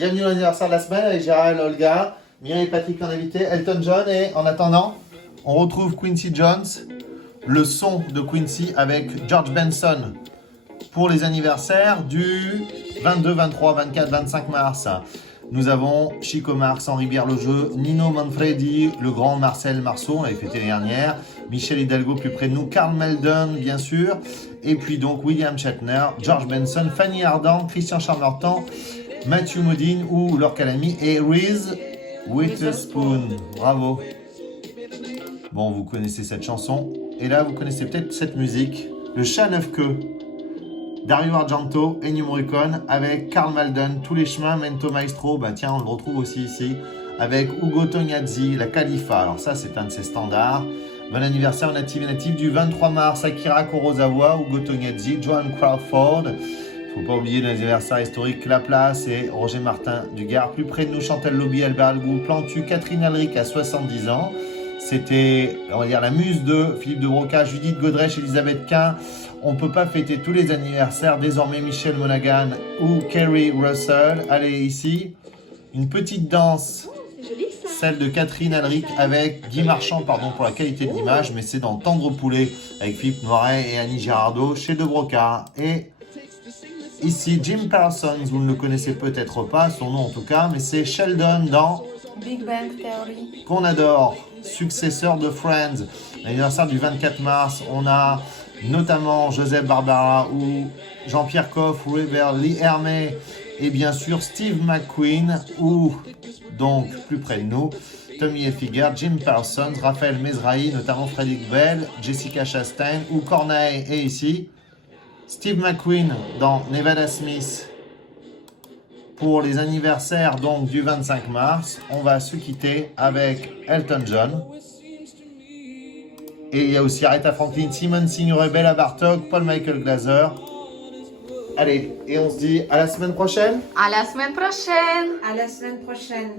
Bienvenue à l'anniversaire de la semaine avec Gérard et Olga, Mireille et Patrick en invité, Elton John et en attendant, on retrouve Quincy Jones, le son de Quincy avec George Benson pour les anniversaires du 22, 23, 24, 25 mars. Nous avons Chico Marx, Henri Bière-le-Jeu, Nino Manfredi, le grand Marcel Marceau, on l'avait fêté l'année dernière, Michel Hidalgo plus près de nous, Karl Malden bien sûr, et puis donc William Shatner, George Benson, Fanny Ardant, Christian Chambertin, Matthew Modine ou Laure Calamy et Reese Witherspoon. Bravo. Bon, vous connaissez cette chanson, et là vous connaissez peut-être cette musique, le chat neuf queues. Dario Argento, Ennio Morricone, avec Karl Malden, Tous les chemins, Mento Maestro, bah tiens, on le retrouve aussi ici, avec Ugo Tognazzi, La Califa, alors ça c'est un de ses standards. Bon anniversaire natif et natif du 23 mars, Akira Kurosawa, Ugo Tognazzi, Joan Crawford. Faut pas oublier l'anniversaire historique La Place et Roger Martin du Gard. Plus près de nous, Chantal Lobby, Albert Algou, Plantu, Catherine Alric à 70 ans. C'était, on va dire, la muse de Philippe de Broca, Judith Godrèche, Elisabeth Quint. On ne peut pas fêter tous les anniversaires. Désormais, Michel Monaghan ou Kerry Russell. Allez, ici, une petite danse. Celle de Catherine Alric avec Guy Marchand, pardon pour la qualité de l'image, mais c'est dans Tendre Poulet avec Philippe Noiret et Annie Girardot chez De Broca. Et ici, Jim Parsons, vous ne le connaissez peut-être pas, son nom en tout cas, mais c'est Sheldon dans Big Bang Theory. Qu'on adore, successeur de Friends. L'anniversaire du 24 mars, on a notamment Joseph Barbara ou Jean-Pierre Coff ou Lee Hermé et bien sûr Steve McQueen ou donc plus près de nous Tommy Hilfiger, Jim Parsons, Raphaël Mezrahi, notamment Frédéric Bell, Jessica Chastain ou Corneille et ici Steve McQueen dans Nevada Smith. Pour les anniversaires donc du 25 mars, on va se quitter avec Elton John. Et il y a aussi Aretha Franklin, Simone Signoret, Bella Bartok, Paul Michael Glaser. Allez, et on se dit à la semaine prochaine. À la semaine prochaine. À la semaine prochaine.